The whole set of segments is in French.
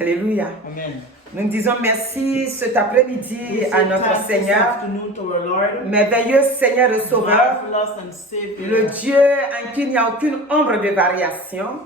Alléluia. Amen. Nous disons merci cet après-midi We say à notre thanks this Seigneur, afternoon to our Lord, merveilleux Seigneur et Sauveur, marvelous and Savior. le Dieu en qui il n'y a aucune ombre de variation. Amen.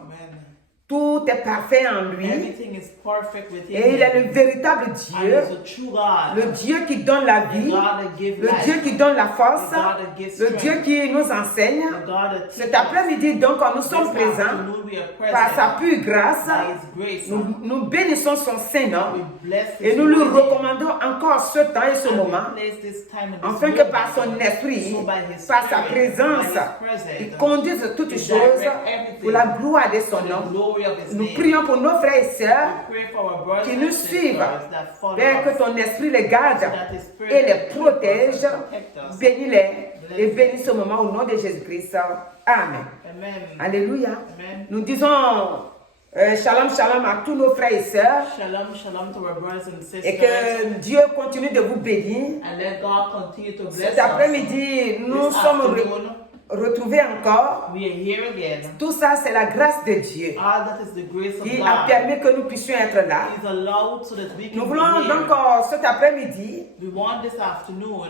Tout est parfait en lui. Everything is perfect within Et il est him. le véritable And Dieu, he's a true God. le Dieu qui donne la The vie, God that gives le life. Dieu qui donne la force, The God that gives le strength. Dieu qui nous enseigne. The God that Cet teaches. après-midi, donc, nous sommes This présents afternoon we are par sa present pure grâce. by his grace. Nous bénissons son We Saint-Nom bless his et nous lui holy name. recommandons encore ce temps et ce And we moment, place this time and this afin que moment, par son esprit, so by his par sa spirit, présence, by his presence, il conduise toutes he choses direct everything pour la gloire de son for the nom. glory of his Nous name. prions pour nos frères et sœurs We pray for our brothers qui and nous sisters suivent. that follow Père, que us, ton esprit les garde that his spirit et les will keep us protège. and protect us. Bénis-les et bénis ce moment au nom de Jésus-Christ. Amen. Amen. Alléluia. Amen. Nous disons shalom, shalom à tous nos frères et sœurs Shalom, shalom to our brothers and sisters. et que Dieu continue de vous bénir. And let God continue to bless Cet us. après-midi, nous This sommes afternoon, retrouvés encore. we are here again. Tout ça, c'est la grâce de Dieu All that is the grace of qui a God. permis que nous puissions être là. He is allowed so that we can Nous be voulons here. donc cet après-midi We want this afternoon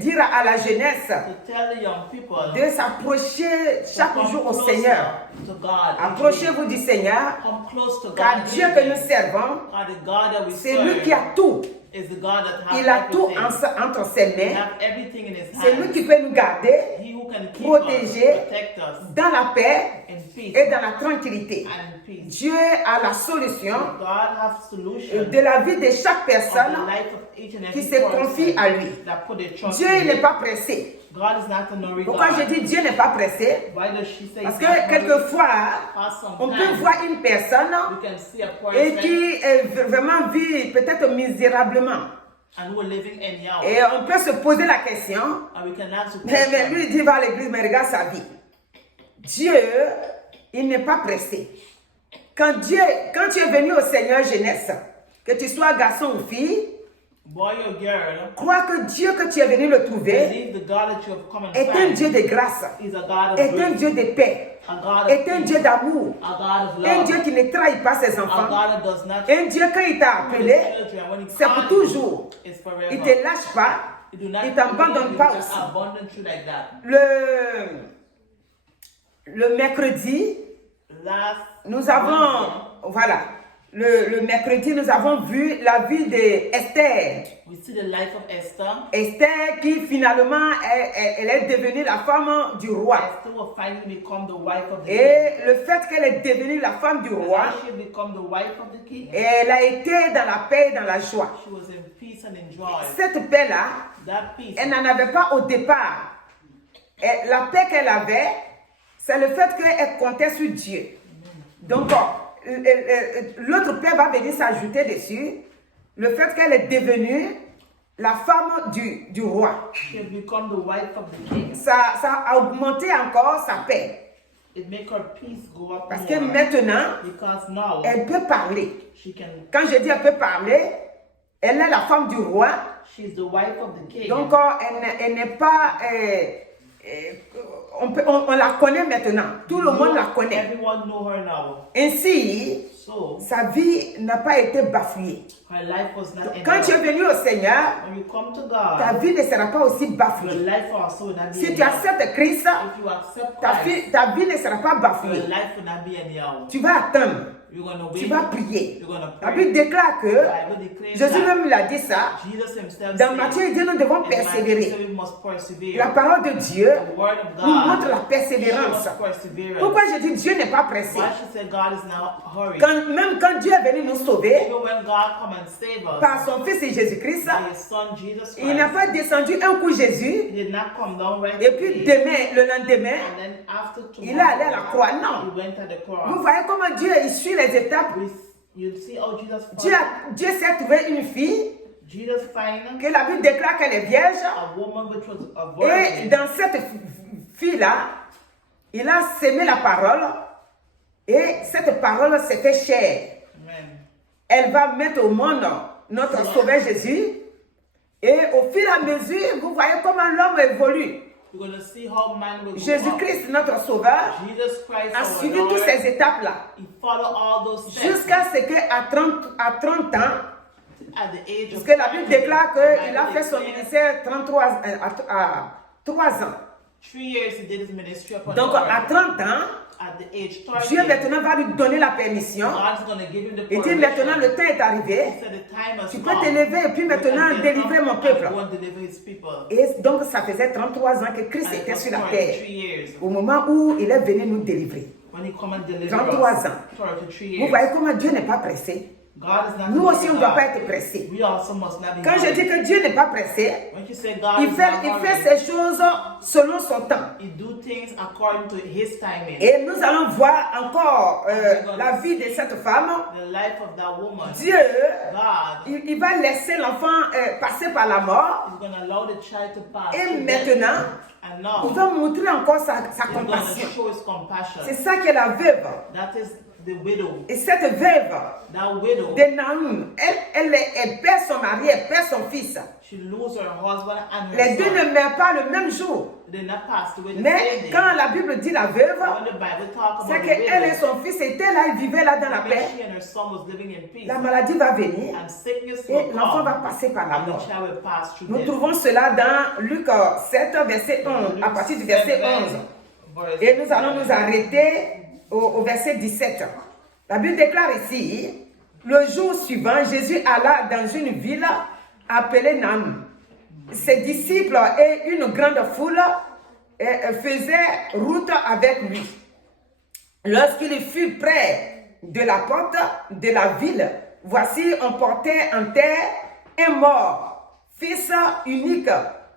dire à la jeunesse to tell the young people de s'approcher to chaque come jour au closer Seigneur. to God. Approchez-vous du Seigneur, Come close to car God. Dieu que nous servons, God, the God that we c'est lui serve qui a tout. is the God that has Il a tout everything. entre ses He mains. has everything in his C'est lui hands. qui peut nous garder He who can keep protéger us, protect us dans la paix in peace et dans la tranquillité. and in peace. Dieu a la solution God has solution de la vie de chaque of the personne life of each and qui every se confie person à lui. that put their trust Dieu in il n'est him. pas pressé. God is not a hurry Pourquoi je God. dis Dieu n'est pas pressé? Why does she say Parce he's not que hurry? quelquefois, Because on peut sometimes voir une personne you can see a et person qui vraiment vit peut-être misérablement. and who are living anyhow. Et on peut se poser la question, And we can ask the mais question, lui il dit va à l'église, mais regarde sa vie. Dieu, il n'est pas pressé. Quand tu es venu au Seigneur jeunesse, que tu sois garçon ou fille, boy or girl, crois que Dieu que tu es venu le trouver believe the God that you have come and est un found Dieu de grâce, is a God of est un grace, Dieu de paix, a God est un of Dieu peace, d'amour, a God of un love, Dieu qui ne trahit pas ses a enfants, God that does not un Dieu quand il t'a appelé, children when he c'est pour calls toujours. you, it's Il forever. ne te lâche pas, He do not il t'abandonne pas aussi. abandon you like that. Le mercredi, Last nous avons, voilà, le mercredi, nous avons vu la vie d'Esther. we see the life of Esther. Esther qui finalement, elle est devenue la femme du roi. Esther will finally become the wife of the king. Et le fait qu'elle est devenue la femme du roi, She become the wife of the king. elle a été dans la paix et dans la joie. She was in peace and in joy. Cette paix-là, That peace. elle n'en avait pas au départ. Et la paix qu'elle avait, c'est le fait qu'elle comptait sur Dieu. Donc, l'autre paix va venir s'ajouter dessus. Le fait qu'elle est devenue la femme du roi. She has become the wife of the king. Ça a augmenté encore sa paix. It make her peace go up Parce more. que maintenant, Because now elle peut parler. she can. Quand je dis elle peut parler, elle est la femme du roi. She's the wife of the king. Donc, elle n'est pas... on la connaît maintenant. Tout le monde la connaît. Everyone know her now. Ainsi, So sa vie n'a pas été bafouée. her life was not Quand tu es ended. venu au Seigneur, When you come to ta God, vie ne sera pas aussi your bafouée. life also will not be Si tu anyhow. acceptes Christ, If you accept Christ, ta vie ne sera pas your bafouée. life will not be anyhow. Tu vas attendre. You're gonna Tu wait. vas prier. You're gonna La pray. Bible déclare que, Bible declares Jésus that même l'a dit ça, Jesus himself dans said, Matthieu, il dit nous devons in Matthew, persévérer. said we must persevere. La parole de Dieu The word of nous montre God la persévérance. shows perseverance. Pourquoi je dis Dieu n'est pas pressé? Why she said God is now hurried. Même quand Dieu est venu nous sauver, Even when God come and save us par son Fils Jésus-Christ, by his son Jesus il n'a Christ, pas descendu un coup Jésus, he did not come down right et puis demain, le lendemain, and then after il est allé à la tomorrow, croix. Non. he went at the Vous cross. voyez comment Dieu il suit les étapes. You see how Jesus Dieu s'est trouvé une fille Jesus find que la Bible déclare qu'elle est vierge. a woman which was a Et virgin. dans cette fille-là, il a sémé la parole. Et cette parole s'est fait chair. Amen. Elle va mettre au monde notre Sauveur Jésus. Et au fur et à mesure, vous voyez comment l'homme évolue. We're going to see how man will go up. Jésus-Christ, notre Sauveur, Jesus Christ, a our suivi Lord, toutes ces étapes-là. he followed all those steps. Jusqu'à ce qu'à 30 ans, At the age parce of que la Bible 30, déclare qu'il a the fait son Bible ministère 3 ans. 3 years he did his ministry upon Donc the à earth. 30 ans, At the age 30, Dieu maintenant va lui donner la permission. God's going to give him the Il dit permission. maintenant le temps est arrivé. He said the time has Tu come. peux t'élever et puis maintenant You can get délivrer up mon and peuple. go and deliver his people. Et donc ça faisait 33 ans que Christ And it était was sur la 33 terre. years Au moment où il est venu nous délivrer. when he come and deliver 33 us. ans. 33 Vous years. voyez comment Dieu n'est pas pressé. God is not Nous aussi, on ne doit God. pas être pressé. We also must not be Quand je hurried. dis que Dieu n'est pas pressé, When you say God il is not fait hurried, ces choses selon son temps. he do things according to his timing. Et nous allons voir encore la vie de cette femme. The life of that woman. Dieu, God il va laisser l'enfant passer par la mort. is going to allow the child to pass. Et through death. maintenant, And il now, va montrer encore sa he's going to compassion. show his compassion. C'est ça qu'est la veuve. That is the widow. Et cette veuve That widow, de Naoum, elle perd son mari, elle perd son fils. she lose her husband and her Les deux son. ne meurent pas le même jour. They not passed away the Mais same day. quand la Bible dit la veuve, When the Bible talk c'est about the qu'elle et widow, son fils étaient là, ils vivaient là dans la that paix. means she and her son was living in peace. La maladie va venir And sickness et will l'enfant va come. passer par la And the mort. child will pass through Nous death. trouvons cela dans Luc 7, verset 11, à partir du verset 11. Et nous allons nous arrêter au verset 17. La Bible déclare ici, le jour suivant, Jésus alla dans une ville appelée Naoum. Ses disciples et une grande foule faisaient route avec lui. Lorsqu'il fut près de la porte de la ville, voici on portait en terre un mort, fils unique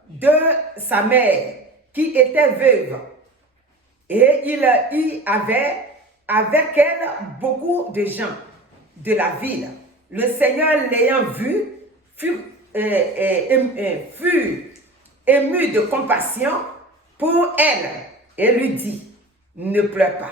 de sa mère, qui était veuve. Et il y avait avec elle beaucoup de gens de la ville. Le Seigneur l'ayant vu, fut ému de compassion pour elle et lui dit, ne pleure pas.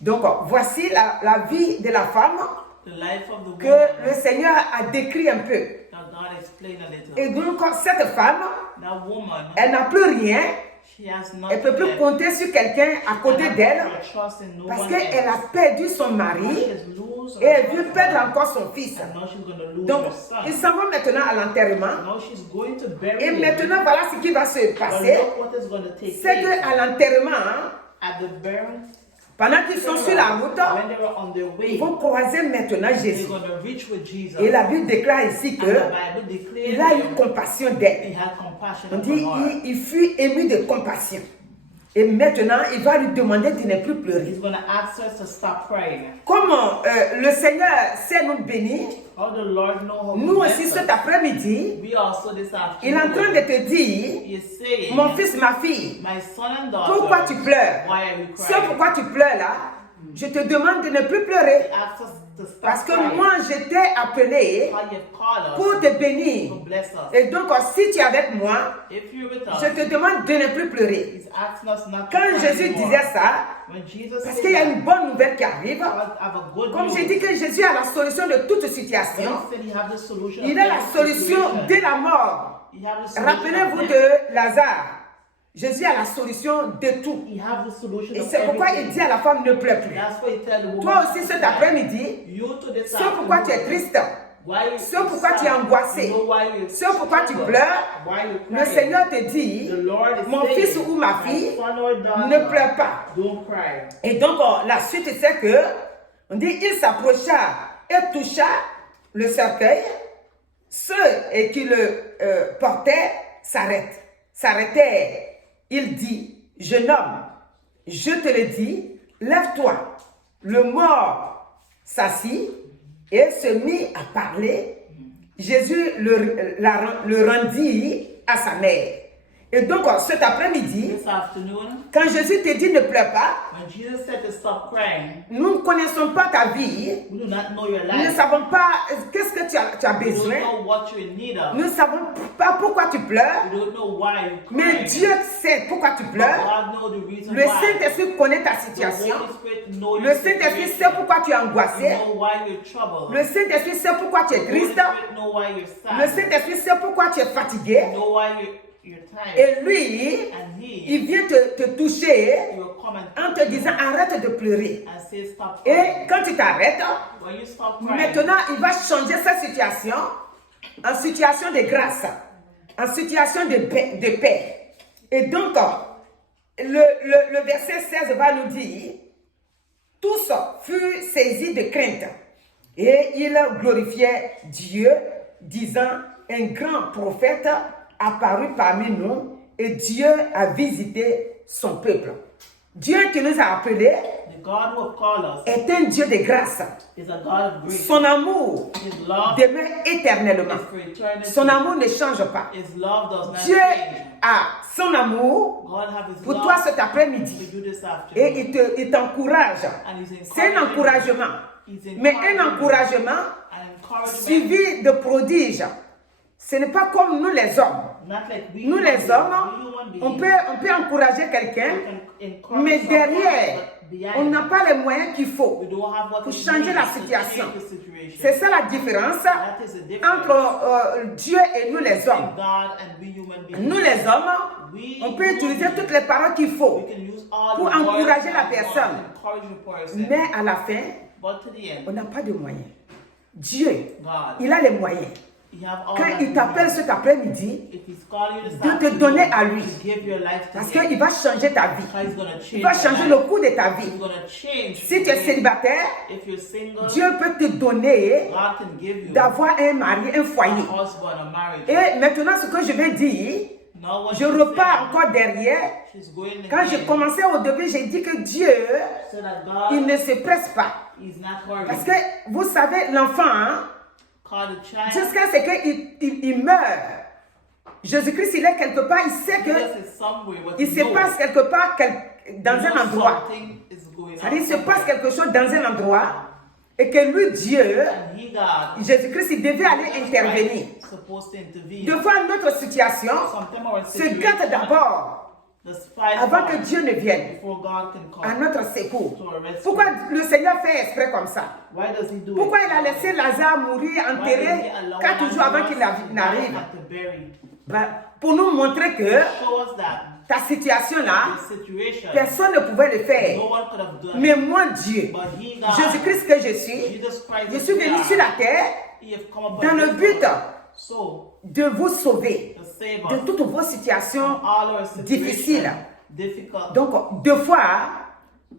Donc, voici la vie de la femme The life of the que woman le Seigneur a décrit un peu. that God explained a little. Et donc, cette femme, That woman, elle n'a plus rien. she has Elle nothing ne peut plus left. compter sur quelqu'un à côté d'elle Trust in no parce one qu'elle a else. perdu son She mari has lose et elle her veut husband. perdre encore son fils. And now she's going to lose Donc, her son. ils s'en vont maintenant à l'enterrement. Now she's going to bury Et him. maintenant, voilà ce qui va se But passer. look what is going to take C'est place. qu'à l'enterrement, At the burial, pendant qu'ils sont sur la route, when they were on their way, ils vont croiser maintenant they're Jésus. going to reach with Jesus. Et la Bible déclare ici And the que Bible declares il a eu him, compassion he d'elle. had compassion On upon dit her. il fut ému de compassion. Et maintenant, il va lui demander de ne plus pleurer. He's going to ask us to stop crying. Comment le Seigneur sait nous bénir, How the Lord know how nous to aussi bless cet us. après-midi, We also this il est en train afternoon, de te dire, he is saying, mon fils, ma fille, my son and daughter, pourquoi tu pleures? why are you Ce crying? pourquoi tu pleures là, je te demande de ne plus pleurer. He asked us to stop Parce que crying. moi, je t'ai appelé How you called us pour te bénir. to bless us. Et donc, si tu es avec moi, If you're with us, je te demande de ne plus pleurer. he's asking us not to Quand cry Jésus anymore. disait ça, When Jesus parce said qu'il y a that, une bonne nouvelle qui arrive, God have a good comme news. j'ai dit que Jésus a la solution de toute When situation, he said he have the solution il of a la every solution situation. de la mort. He have the solution Rappelez-vous of death. de Lazare. Jésus a la solution de tout. He have the solution Et of c'est pourquoi il everything. dit à la femme ne pleure plus. That's why he tell the woman Toi aussi to cet cry. après-midi, You to this ce pourquoi tu es afternoon, triste, why you ce pourquoi sad, tu es angoissé, you know why you ce pourquoi tu struggle, pleures, why you le crying. Seigneur te dit, The Lord is mon saying, fils ou ma my fille, son or daughter, ne pleure pas. don't cry. Et donc, la suite, c'est que, on dit, il s'approcha et toucha le cercueil. Ceux qui le portaient s'arrêtaient. Il dit, jeune homme, je te le dis, lève-toi. Le mort s'assit et se mit à parler. Jésus le rendit à sa mère. Et donc, cet après-midi, This afternoon, quand Jésus te dit ne pleure pas, when Jesus said to stop crying, nous ne connaissons pas ta vie. we do not know your Nous ne life. savons pas qu'est-ce que tu as We don't besoin. know what you're in need of. Nous ne savons pas pourquoi tu pleures. We don't know why you're Mais crying. Dieu sait pourquoi tu But pleures. God knows the reason Le why. Saint-Esprit connaît ta The situation. Holy Spirit knows Le your Saint-Esprit situation. sait pourquoi tu es You angoissé. know why you're troubled. Le Saint-Esprit sait pourquoi tu es The Holy triste. Spirit know why you're Le sad. Saint-Esprit sait pourquoi tu es fatigué. You know why you're you're tired. Et lui, And he il vient te toucher will come en te disant arrête de pleurer. and say stop Et crying. quand tu t'arrêtes, When you stop crying, maintenant il va changer sa situation en situation de grâce, en situation de paix. Et donc, le verset 16 va nous dire, tous furent saisis de crainte et ils glorifiaient Dieu, disant, un grand prophète apparut parmi nous et Dieu a visité son peuple. Dieu qui nous a appelés the God who have called us est un Dieu de grâce. is a God of grace. Son amour His love demeure éternellement. is for eternity. Son amour ne change pas. His love does not Dieu change. a son amour God have His pour love toi cet to après-midi. do this Et afternoon. il t'encourage. And He's C'est un encouragement. He's Mais un encouragement an encouragement, suivi de prodiges. Ce n'est pas comme nous les hommes. not like we Nous les hommes, human beings, on peut encourager quelqu'un, can encourage mais someone, derrière, but behind, on n'a pas les moyens qu'il faut we don't have what pour it changer needs la to situation. change the situation. C'est ça la différence That is the difference entre Dieu et nous les hommes. between God and we human beings. Nous les hommes, on peut utiliser toutes les paroles qu'il faut We can use all pour the words encourager la of God personne. to encourage the person. Mais à la fin, But to the end, on n'a pas de moyens. Dieu, God, il a les moyens. He have all Quand that il he t'appelle has. cet après-midi, If He's calling you this de te afternoon, donner à lui. to give your life to parce Him, qu'il va changer ta vie. He's gonna change Il va your changer life. le cours de ta He's vie. gonna change. Si tu es célibataire, If you're single, Dieu peut te donner God can give you d'avoir un mari, un a foyer. husband, a marriage. Et maintenant, ce que je vais dire, Now what je she's repars saying, encore derrière. she's going Quand j'ai again, commencé au début, j'ai dit que Dieu, so that il God ne se presse pas. is not hurrying. Parce que, vous savez, l'enfant, hein, Call the child. jusqu'à ce qu'il meurt, Jésus-Christ, il est quelque part, il sait Jesus que is somewhere, but il he se knows. passe quelque part dans He un knows endroit. something is going on C'est-à-dire, il se passe somewhere. quelque chose dans un endroit et que lui, Dieu, And he, God, Jésus-Christ, il devait aller Jesus intervenir. Christ, supposed to intervene. De voir notre situation Sometimes our se situation, gâte d'abord despite avant que God, Dieu ne vienne before God can à come notre secours. to our rescue. Pourquoi le Seigneur fait exprès comme ça? Why does he do Pourquoi it? il a laissé Lazare mourir, Why does enterré he allow 4 jours avant qu'il Lazarus to die n'arrive? and to bury? Ben, pour nous montrer que Show us that ta situation-là, the situation, personne ne pouvait le faire. no one could have done Mais it. moi, Dieu, But he, God, Jésus-Christ que je suis, Jesus Christ, je is suis venu God. sur la terre He have come upon dans le this but earth. So, de vous sauver to save de us toutes vos situations from all our difficiles. situations, difficult. Donc, deux fois,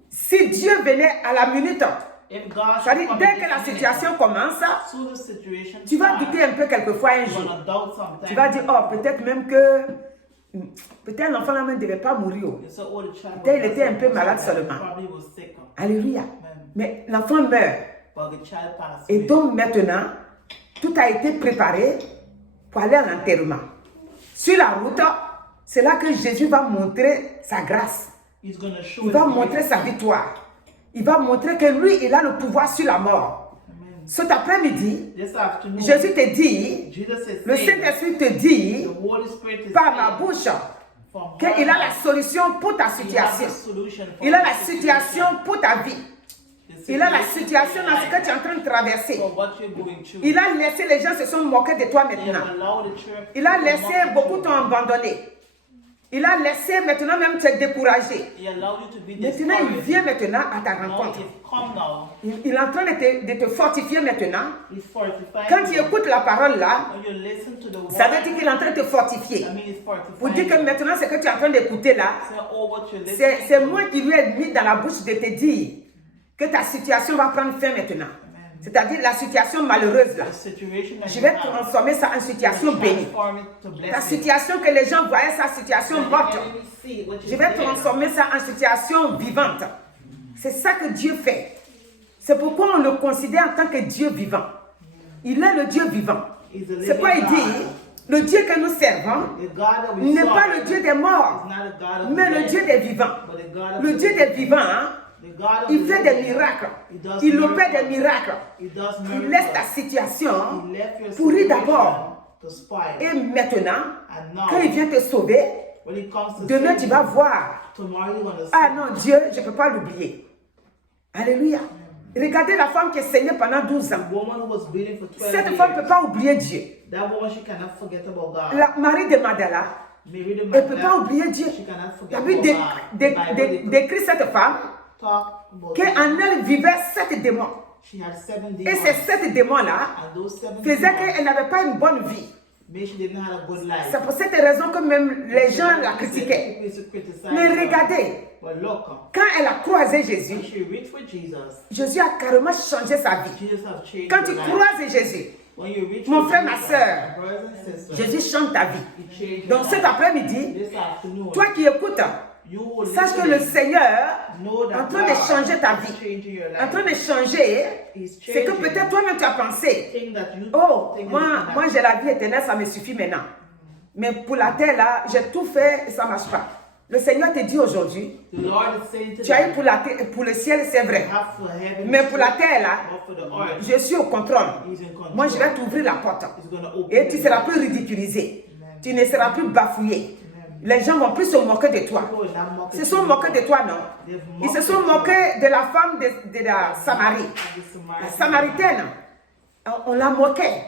si Dieu venait à la minute, If God should c'est-à-dire come dès in que this la minute, situation commence, soon the situation tu vas starts, douter un peu quelquefois un you're jour. gonna doubt sometimes. Tu vas dire, oh, peut-être même que, peut-être l'enfant là même ne devait pas mourir. You say, oh, the child Peut-être il was était un sick, peu malade he seulement. probably was sick, Alléluia. Mais l'enfant meurt. but the child passed Et away. donc maintenant, tout a été préparé pour aller à l'enterrement. Sur la route, c'est là que Jésus va montrer sa grâce. He's gonna show Il va his montrer grace. sa victoire. Il va montrer que lui, il a le pouvoir sur la mort. Amen. Cet après-midi, This afternoon, Jésus te dit, Jesus is le saying, Saint-Esprit te dit, the Holy Spirit is par ma saying, bouche, from qu'il a la her solution pour ta mouth, he has situation. the solution for Il a your la situation pour ta vie. The Il a la situation situation for dans your ce que tu es life, en train de traverser. for what you're going through. Il a laissé les gens se sont moqués de toi He maintenant. have allowed the church Il a to laissé, mock at beaucoup you. t'ont abandonné. Il a laissé, maintenant même tu es découragé. He allowed you to be Maintenant, il discouraged. vient maintenant à ta Now rencontre. he's come now. Il est en train de te fortifier maintenant. He's fortifying Quand tu you. écoutes la parole là, When you listen to the word, ça veut dire qu'il est en train de te fortifier. I mean, he's fortifying Pour dire que you. maintenant, ce que tu es en train d'écouter là, Say, oh, what you're listening c'est to. moi qui lui ai mis dans la bouche de te dire que ta situation va prendre fin maintenant. C'est-à-dire la situation malheureuse là. The situation that Je you vais have, transformer ça en situation bénie. transform it to Ta blessing. situation que les gens voyaient, sa situation Let the morte. enemy see what Je you're vais doing. transformer ça en situation vivante. C'est ça que Dieu fait. C'est pourquoi on le considère en tant que Dieu vivant. Il est le Dieu vivant. He's a C'est quoi il living dit? God. Le Dieu que nous servons The God that we n'est serve pas le Dieu des morts, is not a God of mais the le dead, Dieu des vivants. but the God of Le the Dieu living. des vivants, hein, The God of il the fait des living. miracles. He does Il opère miracles. des miracles. He does Il laisse ta miracles. situation He left your pourrie situation d'abord. to spoil. Et maintenant, And now, quand il vient te sauver, when it comes to demain sin, tu vas voir. tomorrow you're going to Ah sin. non, Dieu, je ne peux pas l'oublier. Alléluia. Regardez la femme qui est saignée pendant 12 ans. The woman who was bleeding for 12 Cette femme ne peut years, pas oublier Dieu. that woman, she cannot forget about God. La Marie de Magdala, Maybe the Elle ne peut mother, pas oublier Dieu. she cannot La forget Bible about God. The Bible décrit cette femme talk about qu'en elle vivait 7 démons. she had 7 Et demons. ces 7 démons-là And those 7 faisaient demons, qu'elle n'avait pas une bonne vie. maybe she didn't have a good life. C'est pour cette raison que même les gens la critiquaient. People used to criticize Mais her. regardez, But look, quand elle a croisé when Jésus, she reached with Jesus, Jésus a carrément changé sa vie. Jesus have changed Quand her tu life. croises Jésus, When you reach mon with frère, ma Jesus, sœur, brothers and sisters, Jésus change ta vie. he changed Donc your cet life. après-midi, This afternoon, toi qui écoutes, you will sache que listen, le Seigneur know est en that train de God changer ta is vie. changing your En train life. de changer, He's c'est que changing. peut-être toi-même tu as pensé, Thing that you oh, think is moi enough. j'ai la vie éternelle, ça me suffit maintenant. Mais pour la terre là, j'ai tout fait et ça ne marche pas. Le Seigneur te dit aujourd'hui, The Lord is saying tu as eu today, pour le ciel, c'est vrai. have for heaven, Mais pour la terre là, but for the earth, je suis au contrôle. He's in control. Moi, je vais t'ouvrir la porte. He's going to open Et tu ne the seras door. plus ridiculisé. Amen. Tu ne seras plus bafouillé. Les gens vont plus se moquer de toi. People will not mock Ils se at sont you. moqués de toi, non? They've Ils se mocked sont at you. moqués de la femme de la Samarie. La Samaritaine, on la moquait.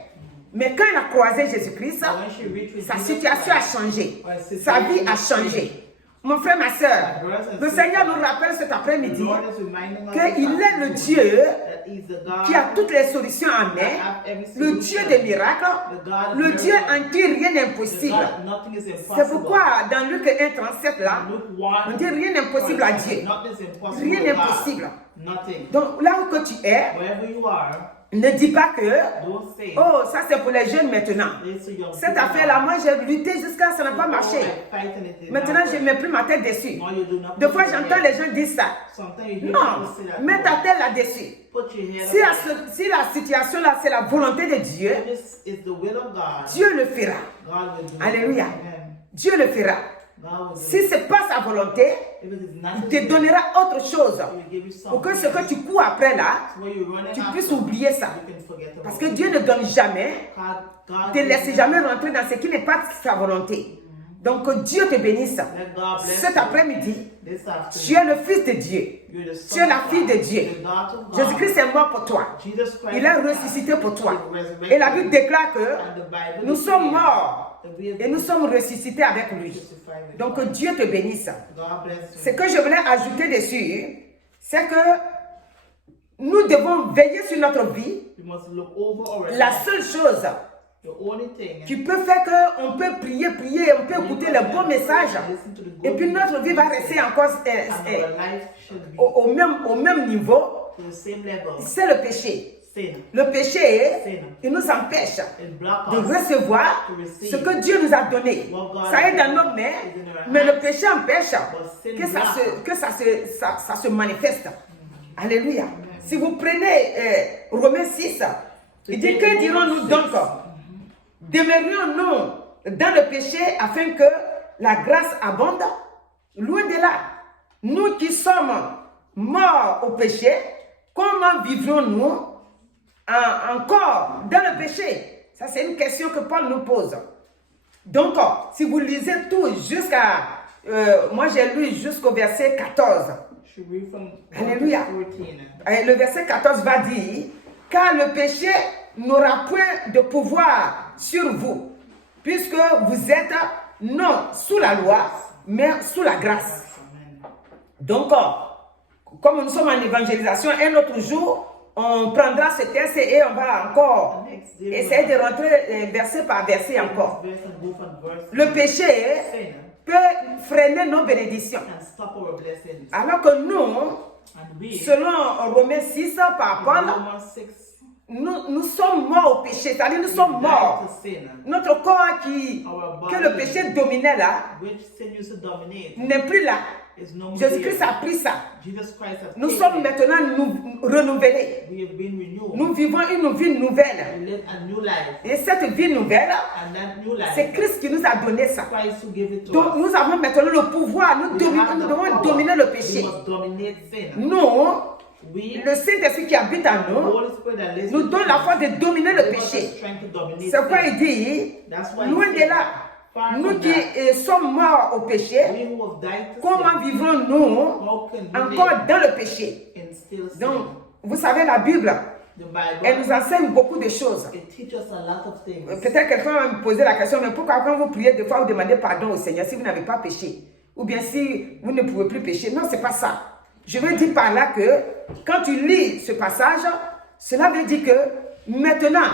Mais quand elle a croisé Jésus-Christ, But when she reached with sa Jesus situation a Christ, changé. her Sa vie a situation changé. Mon frère, ma soeur, le Seigneur nous rappelle cet the après-midi Lord is reminding us qu'il est le this Dieu that He's the God qui a toutes les solutions en main, that have every le solution. Dieu des miracles, The God of le Dieu miracles. en qui rien n'est The impossible. God, nothing is C'est impossible. pourquoi dans Luc 1,37 là, Luke on 1, dit rien n'est impossible à Dieu. nothing is impossible Rien to n'est God. possible. Nothing. Donc là où que tu es, Wherever you are, ne dis pas que, don't say, oh, ça c'est pour les jeunes maintenant. it's a young Cette people affaire-là, now. moi j'ai lutté jusqu'à ça n'a pas marché. I fight and it did Maintenant, not je ne work. mets plus ma tête dessus. Now you do not Des put fois, your j'entends head. les gens dire ça. Sometimes you hear Non, people say that. mets ta tête là-dessus. Put your head Si up. si la situation là, c'est la volonté de Dieu, This is the will of God. Dieu le fera. God will do it. Alléluia. Amen. Dieu le fera. God will do Si it. ce n'est pas sa volonté, If it is not il His te will, donnera autre chose. He will give you Pour que something ce que tu cours après là, where you're running tu after, puisses oublier ça. you can forget about Parce que it. Dieu ne donne jamais, God te will laisse not jamais rentrer dans ce qui n'est pas sa volonté. Donc que Dieu te bénisse. let God bless Cet you. après-midi, This tu afternoon, es le Fils de Dieu. you're the Tu es la son of fille God, de Dieu. the daughter of God. Jésus-Christ est mort pour toi. Jesus Christ Il est is ressuscité pour toi. God. He was Et la resurrected. Bible déclare que And the Bible nous sommes declares morts that we have et nous been sommes ressuscités avec lui. crucified with Donc que Christ. Dieu te bénisse. God bless you. Ce que je voulais ajouter dessus, c'est que nous devons veiller sur notre vie. We must look over our La life. seule chose The only thing qui peut faire qu'on peut prier, on peut écouter le bon message, et puis notre vie va rester encore and our life should be au même niveau, to the same level. c'est le péché. Sin. Le péché, il nous empêche It block de us recevoir ce que Dieu nous a donné. Ça est dans nos mains, mais le péché empêche que ça se manifeste. Alléluia. Si vous prenez Romains 6, il dit que dirons-nous donc? Demeurions-nous dans le péché afin que la grâce abonde? Loin de là. Nous qui sommes morts au péché, comment vivrons-nous encore dans le péché? Ça, c'est une question que Paul nous pose. Donc, si vous lisez tout jusqu'à... moi, j'ai lu jusqu'au verset 14. should read from Alléluia. 14. Et le verset 14 va dire, « Car le péché n'aura point de pouvoir sur vous, puisque vous êtes non sous la loi, mais sous la grâce. » Amen. Donc, comme nous sommes en évangélisation, un autre jour, on prendra ce texte et on va encore essayer de rentrer verset par verset encore. Verse and go from verse. Le péché Sin peut freiner nos bénédictions. and stop our blessings. Alors que nous, And we, selon Romains 6 par Paul, Romans 6, nous sommes morts au péché, c'est-à-dire nous sommes morts. to sin, Notre corps que le péché dominait là, which sin used to dominate, n'est plus là. is no more Jésus-Christ there. a pris ça. Jesus Christ has Nous taken sommes it. maintenant renouvelés. We have been renewed. Nous vivons une vie nouvelle. We live a new life. Et cette vie nouvelle, And that new life, c'est Christ qui nous a donné ça. Christ who gave it to Donc us. nous avons maintenant le pouvoir, nous We have the devons power. dominer le We péché. must dominate sin. Nous, We, le Saint-Esprit qui habite en the nous, Holy Spirit that lives nous within donne la us, force de dominer le give us the péché. strength to dominate C'est pourquoi sin. il dit, That's why loin he de said, là, far nous from qui that, sommes morts au péché, we who have died to comment sin, vivons-nous how can we encore live dans le péché? and still sin? Donc, vous savez, la Bible The Bible, elle nous enseigne beaucoup de choses. it teaches us a lot of things. Peut-être quelqu'un va me poser la question, mais pourquoi quand vous priez, des fois vous demandez pardon au Seigneur si vous n'avez pas péché? Ou bien si vous ne pouvez plus pécher? Non, c'est pas ça. Je veux dire par là que quand tu lis ce passage, cela veut dire que maintenant,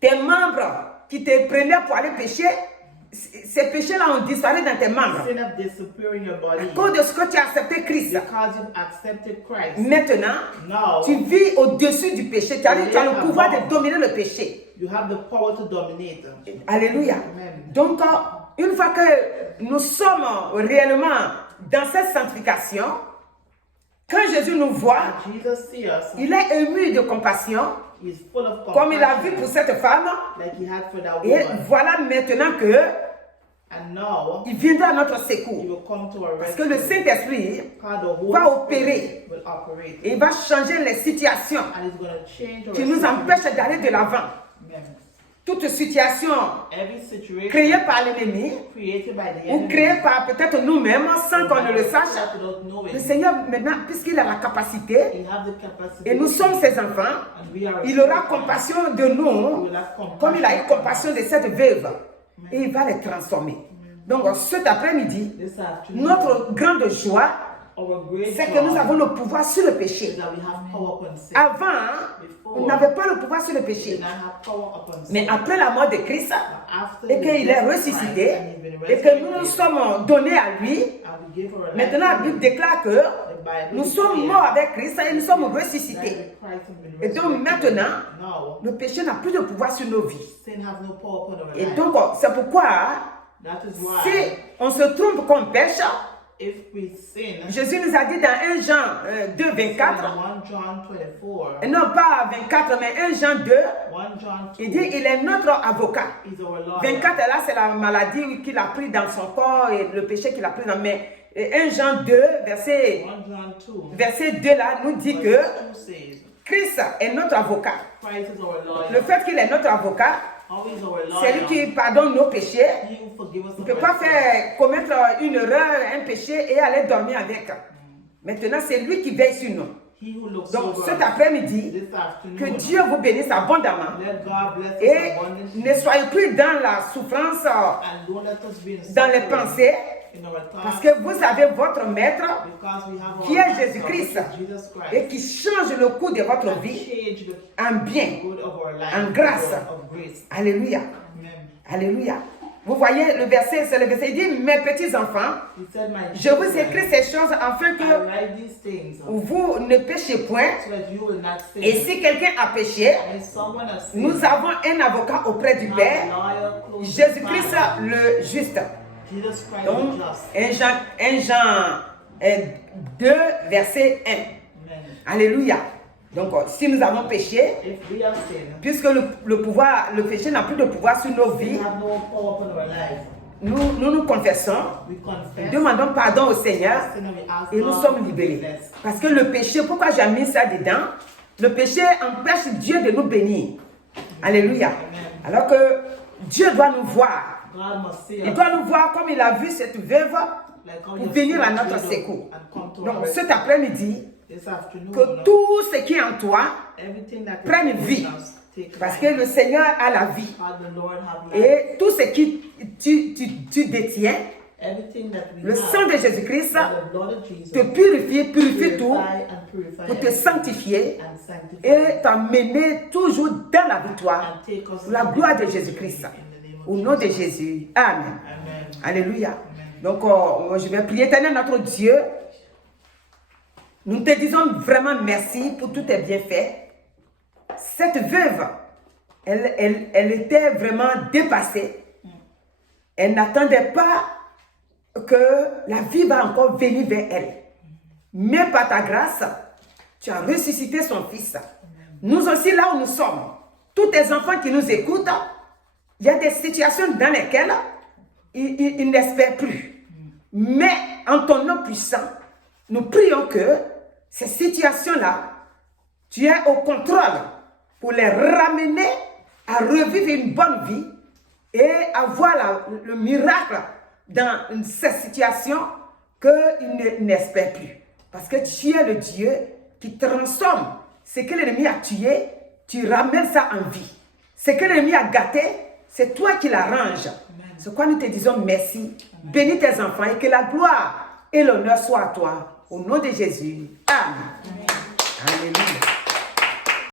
tes membres qui te prenaient pour aller pécher, ces péchés-là ont disparu dans tes membres. Sin have disappeared in your body À cause de ce que tu as accepté Christ. because you've accepted Christ. Maintenant, Now, tu vis au-dessus du péché. Tu as le pouvoir de dominer le péché. you have the power to dominate. Alléluia. Amen. Donc, une fois que nous sommes réellement dans cette sanctification, quand Jésus nous voit, Jesus sees us. il est ému de compassion, He's full of compassion. comme il a vu pour cette femme. Like he had for that Et woman. voilà maintenant que And now, il viendra à notre he secours. will come to our Parce que rescue. le Saint-Esprit God, the Holy va Spirit opérer. will operate. et il va changer les situations And he's going to change our qui nous situation. empêchent d'aller de l'avant. Amen. Toute situation Every situation créée par l'ennemi created by the ou enemy, créée par peut-être nous-mêmes sans qu'on ne le sache, without knowing, le Seigneur maintenant, puisqu'il a la capacité he have the capacity, et nous sommes ses enfants, and we are il aura children. compassion de He nous will have compassion. comme il a eu compassion de cette veuve et il va les transformer. Donc cet après-midi, This afternoon, notre grande joie, our great c'est que nous joy avons le pouvoir sur le is péché. that we have power upon sin. Avant, on n'avait pas le pouvoir sur le We péché. did not have power upon sin. Mais après la mort de Christ, After et the qu'il death est of ressuscité, Christ and he's been et que nous nous resurrected, sommes donnés à lui, and we give our life maintenant la to Bible him, déclare que the Bible nous sommes declares morts avec Christ et nous sommes that ressuscités. Christ has been Et donc resurrected. maintenant, Now, le péché n'a plus de pouvoir sur nos vies. sin have no power upon our Et life. donc, c'est pourquoi, That is si why, on se trompe qu'on pêche, if we sin, Jésus nous a dit dans 1 Jean 2, in 24, 1 John 24, et non pas 24, mais 1 Jean 2, 1 John 2, il dit il est notre avocat. is our Lord. 24, là, c'est la maladie qu'il a pris dans son corps et le péché qu'il a pris dans. Mais 1 Jean 2, 1 John 2, verset 2 là, nous dit que verse 2 says, Christ est notre avocat. Christ is our lawyer. Le fait qu'il est notre avocat, How is our c'est lawyer? lui qui pardonne nos péchés. He who forgive us Il of ne peut our pas sins. faire commettre une erreur, un péché et aller dormir avec. Maintenant, c'est lui qui veille sur nous. He who looks Donc, over cet us après-midi, this afternoon, que Dieu vous bénisse abondamment. let God bless us Et abundantly, ne soyez plus dans la souffrance, and don't let us be in dans les suffering pensées, in our thoughts, parce que vous avez votre maître because we have our qui est master, Jésus-Christ, which is Jesus Christ, et qui change le cours de votre and vie change the en bien. good of our life, En grâce. of grace. Alléluia. Amen. Alléluia. Vous voyez le verset, c'est le verset, il dit, mes petits enfants, He said, my je vous children, écris ces choses afin I que write these things vous ne péchez point. so that you will not sin. Et si quelqu'un a péché, And if someone has sinned, nous avons un avocat auprès du we have Père, a lawyer close to Jésus-Christ the Father, le juste. Jesus Christ Donc, the just. 1 Jean 2, verset 1. Amen. Alléluia. Donc, si nous avons péché, If we have sinned, puisque le péché n'a plus de pouvoir sur nos we vies, have no power upon our life. nous confessons, We confess, demandons pardon au Seigneur sin, and we ask et nous God sommes libérés. forgiveness. Parce que le péché, pourquoi j'ai mis ça dedans? Le péché empêche Dieu de nous bénir. Alléluia. Alors que Dieu doit nous voir. God must see Il us doit nous voir comme il a vu cette veuve like how pour you venir à see notre us secours. and come to Donc our cet après-midi, this afternoon. que tout ce qui est en toi, Everything that prenne is vie. in us, take parce que life. le Seigneur a la vie. God, the Lord have life. Et tout ce qui tu détiens, Everything that we le have, sang de Jésus-Christ the blood of Jesus, te purifie tout purify and purify pour te everything sanctifier and sanctify et t'emmener toujours dans la victoire. and take us Pour la to gloire de the Jésus-Christ. in the name of Au nom de Jesus. Jésus. Amen. Amen. Alléluia. Donc, je vais prier. Éternel notre Dieu, nous te disons vraiment merci pour tous tes bienfaits. Cette veuve, elle était vraiment dépassée. Elle n'attendait pas que la vie va encore venir vers elle. Mais par ta grâce, tu as ressuscité son fils. Nous aussi, là où nous sommes, tous tes enfants qui nous écoutent, il y a des situations dans lesquelles ils n'espèrent plus. Mais en ton nom puissant, nous prions que ces situations-là, tu es au contrôle pour les ramener à revivre une bonne vie et avoir le miracle dans ces situations qu'ils n'espèrent plus. Parce que tu es le Dieu qui transforme Ce que l'ennemi a tué, tu ramènes ça en vie. Ce que l'ennemi a gâté, c'est toi qui l'arranges. C'est quoi nous te disons merci. Bénis tes enfants et que la gloire et l'honneur soient à toi. Au nom de Jésus. Amen. Alléluia.